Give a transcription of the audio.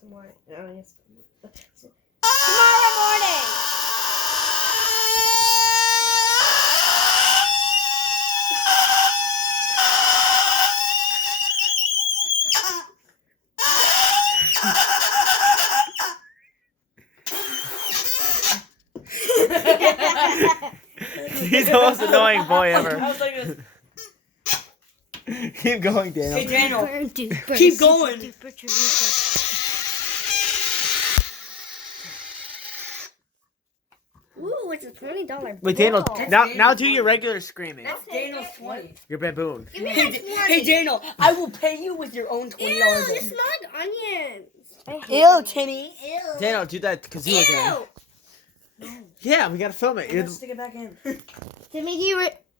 tomorrow. No, yes. Tomorrow morning. He's the most annoying boy ever. I was like this. Keep going, Daniel. Hey, Daniel. Keep going. Ooh, it's a $20. Wait, Daniel. bill. Now do your regular screaming. That's Daniel's 20. Your baboon. Give me Hey, that 20. hey, Daniel, I will pay you with your own $20. Ew, you smell like onions. I hate Ew, onions. Timmy. Ew. Daniel, do that kazoo again. Ew. Yeah, we gotta film it. Let's stick it back in. Timmy, do you